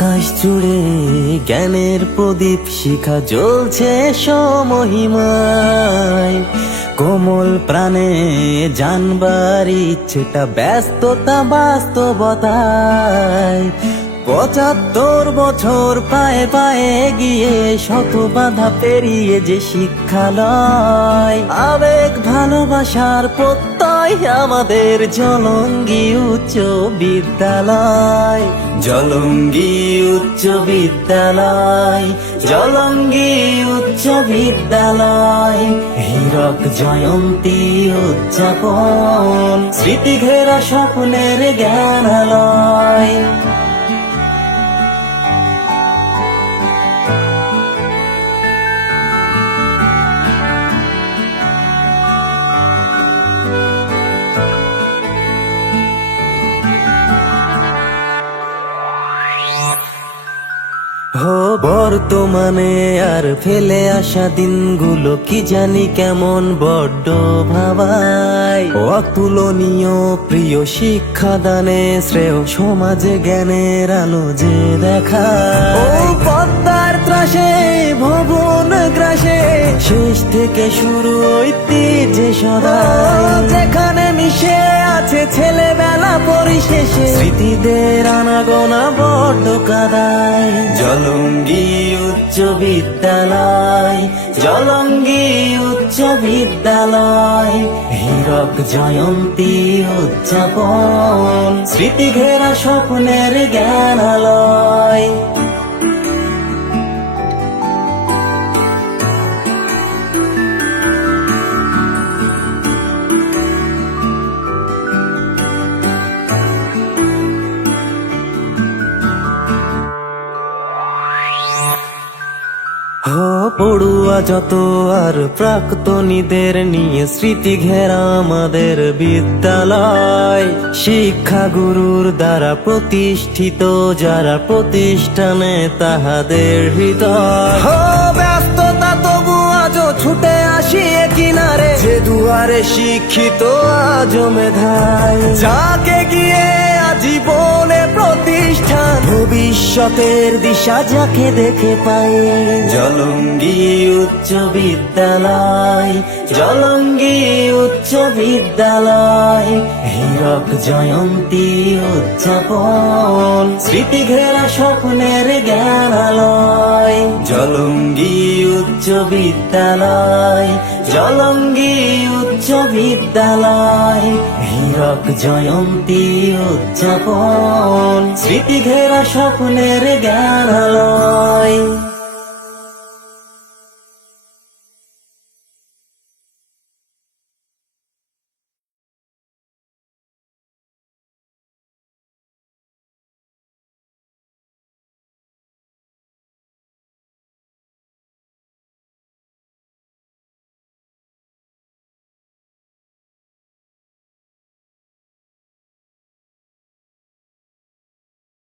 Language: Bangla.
আকাশ জুড়ে জ্ঞানের প্রদীপ শিখা জ্বলছে সমহিমায়। কোমল প্রাণে জানবার ইচ্ছেটা ব্যস্ততা বাস্তবতায়। ৭৫ বছর পায়ে পায়ে গিয়ে শত বাধা পেরিয়ে যে শিক্ষালয়। আবেগ ভালোবাসার প্রত্যয় আমাদের জলঙ্গি উচ্চ বিদ্যালয়। জলঙ্গি উচ্চ বিদ্যালয়, জলঙ্গি উচ্চ বিদ্যালয়। হীরক জয়ন্তী উদযাপন, স্মৃতি ঘেরা স্বপ্নের জ্ঞানালয়। বর্তমানে আর ফেলে আসা দিনগুলো কি জানি কেমন বড্ড ভাবায়। অতুলনীয় প্রিয় শিক্ষাদানে শ্রেয় সমাজে জ্ঞানের আলো যে দেখায়। পদ্মার ত্রাসে ভবন গ্রাসে শেষ থেকে শুরু ঐতিহ্যে সদা, যেখানে মিশে আছে ছেলেবেলা পরিশেষে স্মৃতিদের আনাগোনা বড্ড কাদায়। জলঙ্গি উচ্চ বিদ্যালয়, জলঙ্গি উচ্চ বিদ্যালয়। হীরক জয়ন্তী উদযাপন, স্মৃতি ঘেরা স্বপ্নের জ্ঞানালয়। পড়ুয়া যত আর প্রাক্তনীদের নিয়ে স্মৃতি ঘেরা আমাদের বিদ্যালয়। শিক্ষা গুরুর দ্বারা প্রতিষ্ঠিত যারা প্রতিষ্ঠানে তাহাদের হৃদয়। ব্যস্ততা তবু আজও ছুটে আসি কিনারে, যে দুয়ারে শিক্ষিত আজও মেধায়। যাকে গিয়ে আজীবনে প্রতিষ্ঠান, ভবিষ্যতের দিশা যাকে দেখে পাই। জলঙ্গি উচ্চ বিদ্যালয়, জলঙ্গি উচ্চ বিদ্যালয়। হীরক জয়ন্তী উদযাপন, স্মৃতি ঘেরা স্বপ্নের জ্ঞানালয়। জলঙ্গি উচ্চ বিদ্যালয়, জলঙ্গি উচ্চ বিদ্যালয়। হীরক জয়ন্তী উদযাপন, স্মৃতি ঘেরা স্বপ্নের জ্ঞানালয়।